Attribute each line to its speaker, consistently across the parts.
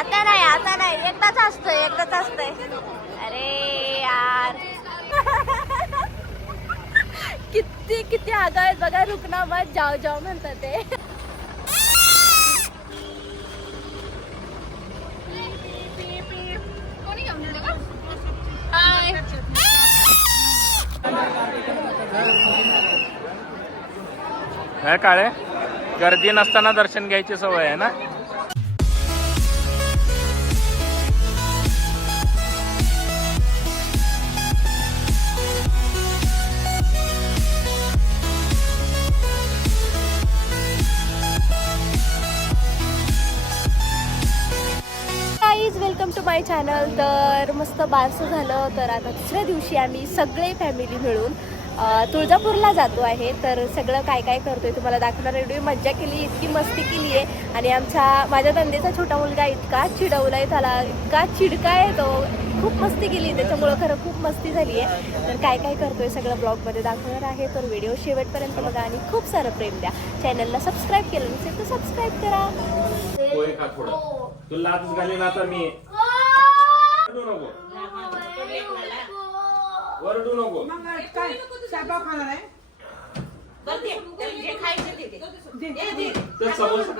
Speaker 1: आता नाही आता नाही. एकदाच असतोय एकदाच असतंय. अरे यार. किती किती आहेत बघा रुकना मत जाव जाव म्हणतात ते.
Speaker 2: काय काळे. गर्दी नसताना दर्शन घ्यायची सवय आहे ना?
Speaker 1: माय चॅनल तर मस्त बारसं झालं. तर आता दुसऱ्या दिवशी आम्ही सगळे फॅमिली मिळून तुळजापूरला जातो आहे. तर सगळं काय काय करतोय तुम्हाला दाखवणार एवढी मज्जा केली इतकी मस्ती केली आहे. आणि आमचा माझ्या धंदेचा छोटा मुलगा इतका चिडवलाय त्याला इतका चिडका आहे तो. खूप मस्ती केली त्याच्यामुळं खरं खूप मस्ती झाली आहे. तर काय काय करतोय सगळं ब्लॉगमध्ये दाखवणार आहे. तर व्हिडिओ शेवटपर्यंत बघा आणि खूप सारं प्रेम द्या. चॅनलला सबस्क्राईब केलं नसेल तर सबस्क्राईब करा.
Speaker 2: वरडू नको. वरडू नको.
Speaker 3: मग काय? स्वयंपाक खाणार आहे?
Speaker 2: समोसा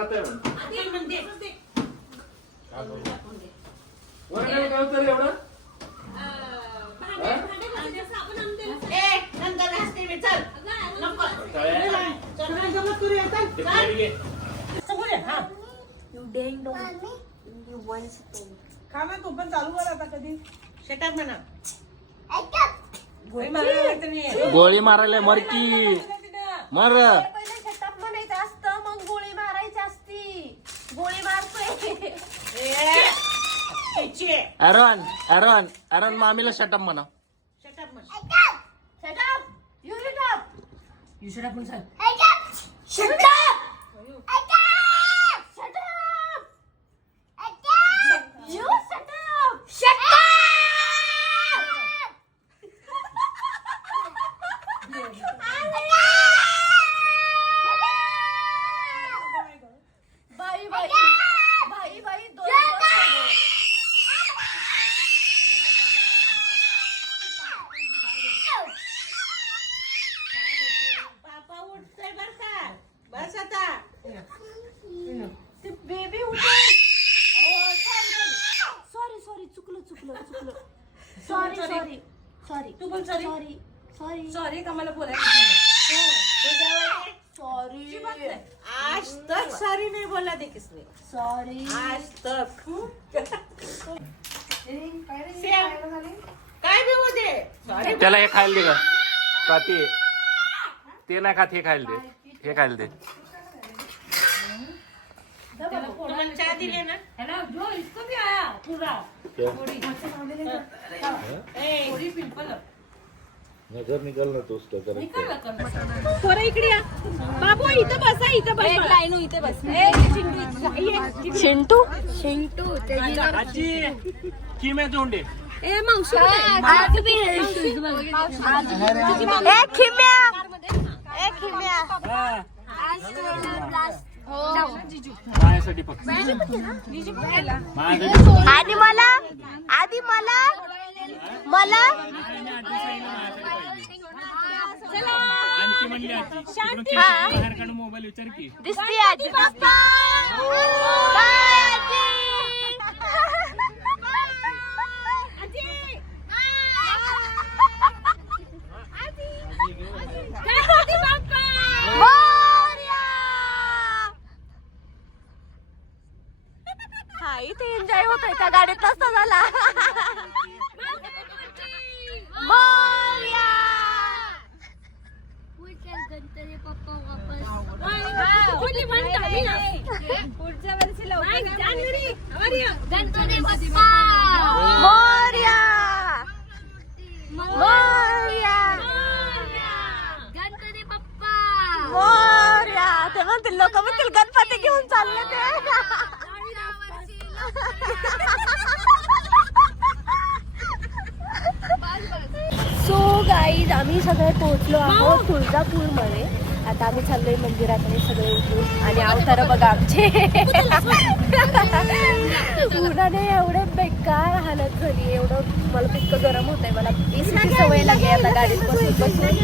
Speaker 2: काय होतं रे एवढं? तळ्या.
Speaker 3: सगळ्या जमत करू येतात
Speaker 2: ते प्लेट घे.
Speaker 3: खा ना तू पण चालू कर आता कधी.
Speaker 4: शेतात म्हणा.
Speaker 3: गोळी मारायला.
Speaker 2: गोळी मारायला मरकी मर.
Speaker 1: पहिले म्हणायचं असतं मग गोळी मारायची असती. गोळी मारतोय.
Speaker 2: अरन अरन अरन मामीला शटप म्हणा.
Speaker 4: शेतात म्हण.
Speaker 1: Setup! You shut up!
Speaker 3: युशरा पण सांग.
Speaker 1: Shut up! Shut up! You shut up! Shut बाई बाई बाई बाई दोन
Speaker 4: पापा उठतोय बर का बस आता
Speaker 1: ते बेबी उठे सॉरी सॉरी चुकलं चुकलं चुकलं सॉरी सॉरी सॉरी
Speaker 3: तू बोल sorry.
Speaker 1: सॉरी सॉरी
Speaker 3: सॉरी का मला बोलायचं नाही.
Speaker 1: सॉरी
Speaker 4: आज तक सारी नहीं बोला दे किसने.
Speaker 1: सॉरी
Speaker 4: आज तक. काय बी होऊ दे? सॉरी
Speaker 2: त्याला हे खायला दे का? का ते ते नाही खात हे खायला दे. हे खायला दे.
Speaker 4: तुम्हाला चहा दिले ना?
Speaker 3: है ना जो इसको भी आया पूरा.
Speaker 4: ए,
Speaker 3: पिंपल
Speaker 2: नजर निकल ना तो
Speaker 3: ना. कर
Speaker 1: पोरं इकडे या. बाबू इथं बसा इथं बस लाईनो इथे बस. चिंटू चिंटू?
Speaker 2: की मैं जोंडे
Speaker 1: ए मावशी ए खिम्या. ए खिम्या.
Speaker 2: माझ्यासाठी फक्त माझ्यासाठी
Speaker 1: आधी मला? आधी मला? मला?
Speaker 2: आणखी म्हणली आजी इकडून केस
Speaker 1: हा.
Speaker 2: बाहेर काढून मोबाईल विचार की
Speaker 1: दिसते आजी नसता झाला. मोरया! पुढच्या वर्षी मोरया! मोरया! मोरया! ते म्हणतील लोक म्हणतील गणपती घेऊन चालले ते. गाईज आम्ही सगळे पोहोचलो आहोत तुळजापूरमध्ये. आता आम्ही चाललोय मंदिरात आणि सगळे उठून आणि अवतार बघा आमचे. उन्हाने एवढे बेकार हालत झाली एवढं मला इतकं गरम होत आहे मला एसीची सवय लागली आता गाडीत बसून बसून.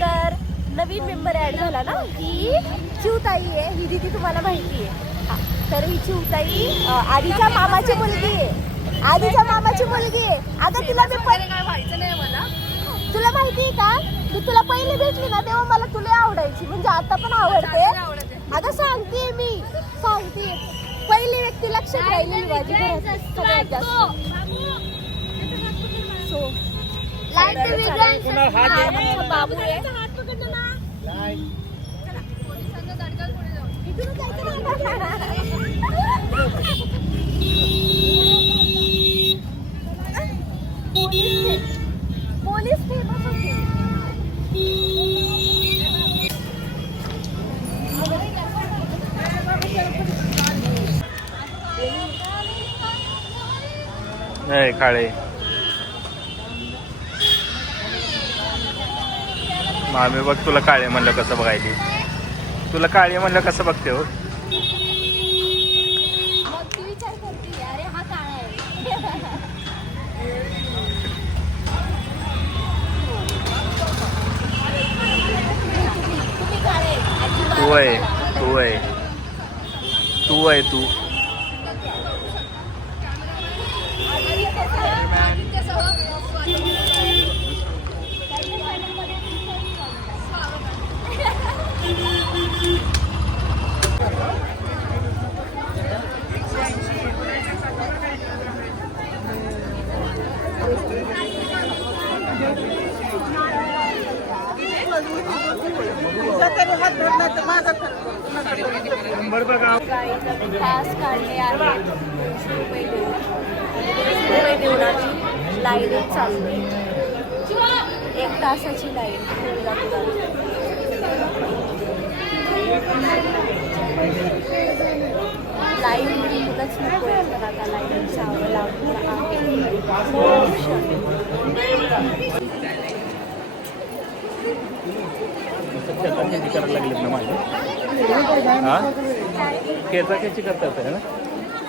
Speaker 1: तर नवीन मेंबर ऍड झाला ना? ही चिवताई आहे. ही दिदी तुम्हाला माहिती आहे. तर ही चिवताई आधीच्या मामाची मुलगी आहे. आधीच्या मामाची मुलगी आता तिला मी पहिले काय व्हायचं नाही मला. तुला माहिती आहे का? मी तुला पहिले भेटली ना तेव्हा मला तुला आवडायची. म्हणजे आता पण आवडते. आता सांगते मी. सांगते. पहिली व्यक्ती लक्षात राहिलेली माझी. सगळ्यात जास्त. बाबू आहे पोलीस फेमस होते.
Speaker 2: नाही काळे. मामी बघ तुला काळे म्हणलं कसं बघायची. तुला काळे म्हणलं कसं बघते हो
Speaker 1: मग ती विचार करते अरे हा काळा आहे तुम्ही काळे आणि ती
Speaker 2: तू आहे तू आहे तू आहे तू
Speaker 1: गाईचं तास काढले आहेत रुपये देऊन. रुपये देऊन आम्ही लाईनच चालली एक तासाची लाईन. लाईन बिलकुलच नको आहे तर आता लाईन चावं लागणार आहे.
Speaker 2: करायला लागलेत ना माझे हा? खेचा खेची करतात ना?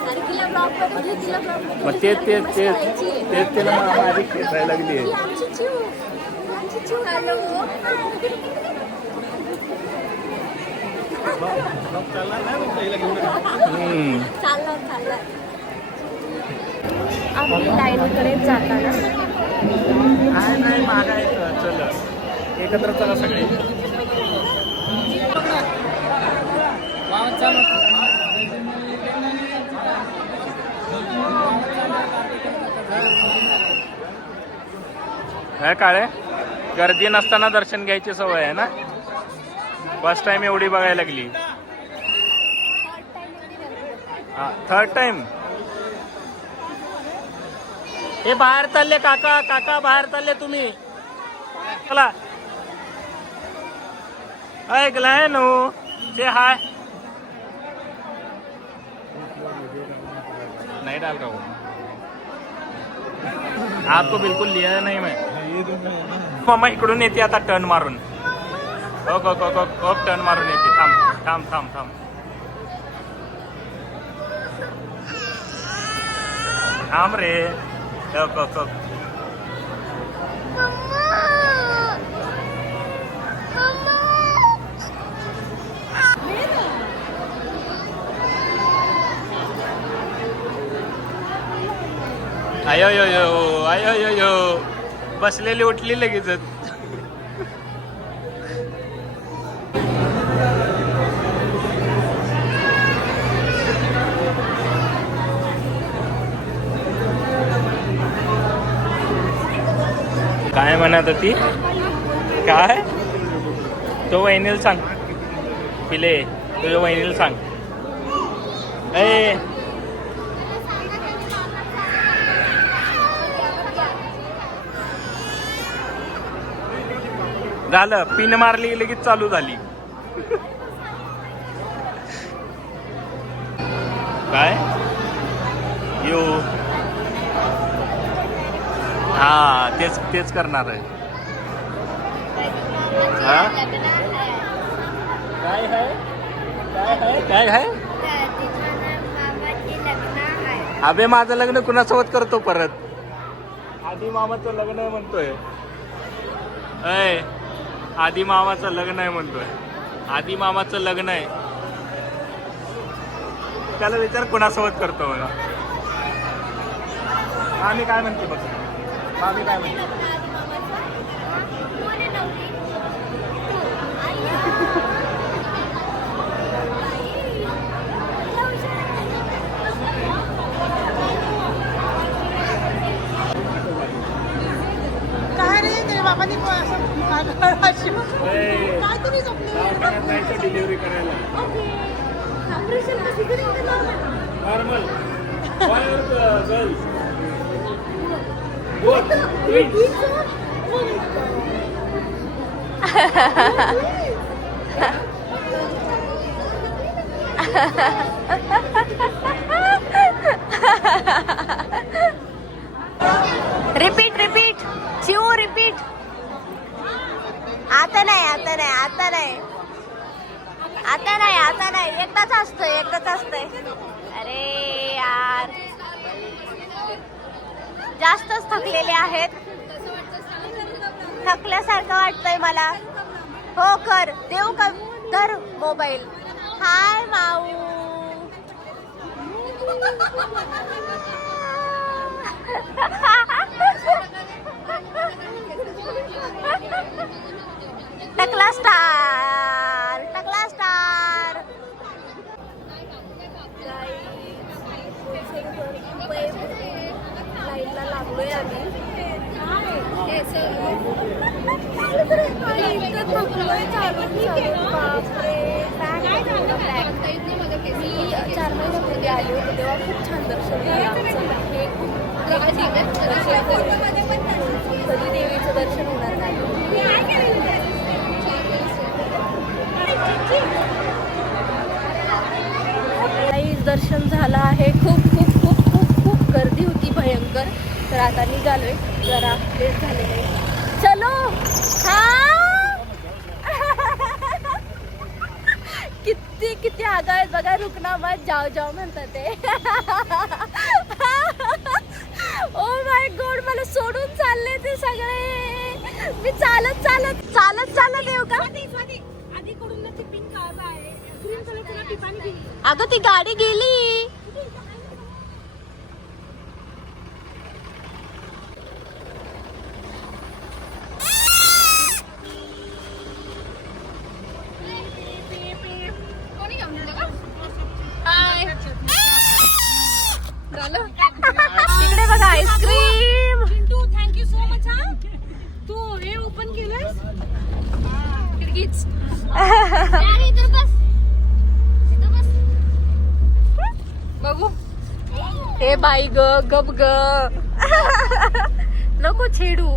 Speaker 1: तिला तिला मध्ये
Speaker 2: मग ते ते
Speaker 1: मस्त
Speaker 2: ते
Speaker 1: करायची आहे.
Speaker 2: तेच त्याला माझी खेचायला लागली
Speaker 1: ही
Speaker 2: आहे
Speaker 1: आम्ही लाईनकडे जाताना.
Speaker 2: काय नाही मागायचं चल. एकत्र चला सगळे. काय काळे? गर्दी नसताना दर्शन घ्यायची सवय आहे ना? फर्स्ट टाइम एवढी बघायला लागली. थर्ड टाइम हे बाहेर चालले काका काका बाहेर चालले तुम्ही. चला. ऐकलाय नो से हाय नहीं डाल रहा हूँ? आपको बिल्कुल लिया नहीं मैं। मम्मा इकडून येते आता टर्न मारून. ओक ओक ओक ओक ओक टर्न मारून येते. थांब थांब थांब थांब. थांब रे. ओक ओक ओक. आयो यो यो अयो यो यो बसलेली उठली लगेच काय म्हणत होती काय तो वहिनीला सांग पिले तुझ्या वहिनीला सांग ए झालं. पिन मारली लगेच चालू झाली. काय? यो. हा तेच तेच करणार आहे. हा? काय आहे? काय आहे? अबे माझं लग्न कुणासोबत करतो परत? आधी मामाचं लग्न म्हणतोय. म्हणतोय अय मामाचं लग्न आहे म्हणतोय. आधी मामाचं लग्न आहे. त्याला विचार कुणासोबत करतो मला आम्ही काय म्हणते बघ. आम्ही काय म्हणते?
Speaker 5: काय रे? ते बाबांनी असं काय तुम्ही झोपले
Speaker 2: डिलिव्हरी करायला normal girls
Speaker 1: repeat repeat Shiv repeat आता नाही आता नाही आता नाही. आता नाही आता नाही. एकदाच असतंय एकदाच असतंय. अरे यार. जास्तच थकलेले आहेत. थकल्यासारखं वाटतंय मला. हो कर. देऊ का? धर मोबाईल. हाय माऊ. टकला स्टार टकला स्टार लाईनला लागलोय आम्ही चार महिन्यापूर्वी आली होती तेव्हा खूप छान दर्शन झालं आमचं. हे खूप कधी देवीचं दर्शन दर्शन झालं आहे. खूप खूप खूप खूप खूप गर्दी होती भयंकर. तर आता निघालोय. जरा लेट झालेलं आहे. चलो! हा! किती किती आगा आहेत बघा रुकना मत जाव जाव म्हणतात ते. ओ माय गॉड मला सोडून चालले ते सगळे. मी चालत चालत चालत चालत येऊ का? अगं ती गाडी गेली.
Speaker 3: हे
Speaker 1: बाई ग गप ग. नको छेडू.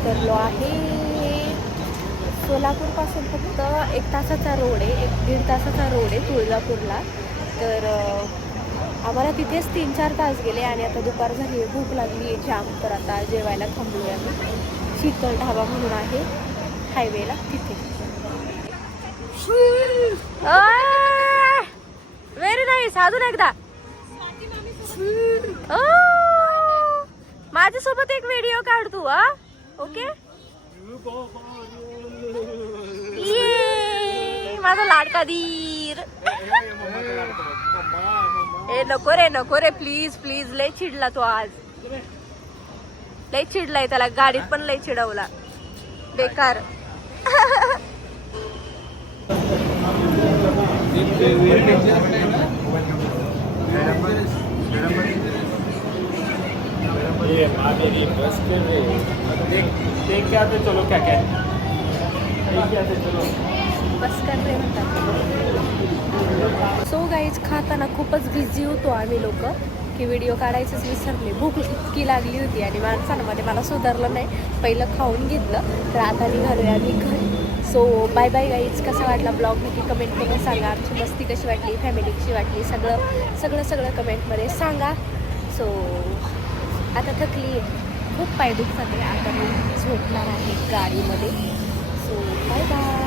Speaker 1: उतरलो आहे. सोलापूरपासून फक्त एक तासाचा रोड आहे एक दीड तासाचा रोड आहे तुळजापूरला. तर आम्हाला तिथेच तीन चार तास गेले आणि आता दुपार झाली आहे. भूक लागली आहे जाम. तर आता जेवायला थांबलोय आम्ही. शीतल ढाबा म्हणून आहे हायवेला तिथे. व्हेरी नाईस अजून एकदा. माझ्यासोबत एक व्हिडिओ काढ तू हा ओके? ये, माझा लाडका धीर ए नको रे नको रे प्लीज प्लीज लय चिडला तो आज. लय चिडलाय त्याला. गाडीत पण लय चिडवला. बेकार.
Speaker 2: ये माँ मेरी बस कर रही हो। देख देख चलो क्या क्या? देख चलो।
Speaker 1: बस कर म्हणतात सो गाईज खाताना खूपच बिझी होतो आम्ही लोक की व्हिडिओ काढायचंच विसरले. भूक इतकी लागली होती आणि माणसांमध्ये मला सुधारलं नाही. पहिलं खाऊन घेतलं तर आता निघालोय आम्ही घरी. सो बाय बाय गाईज कसा वाटला ब्लॉग नक्की कमेंट करून सांगा. आमची मस्ती कशी वाटली? फॅमिली कशी वाटली? सगळं सगळं सगळं कमेंटमध्ये सांगा. सो आता थकली आहे. खूप पाय दुखतात आहे. आता मी झोपणार आहे गाडीमध्ये. So bye bye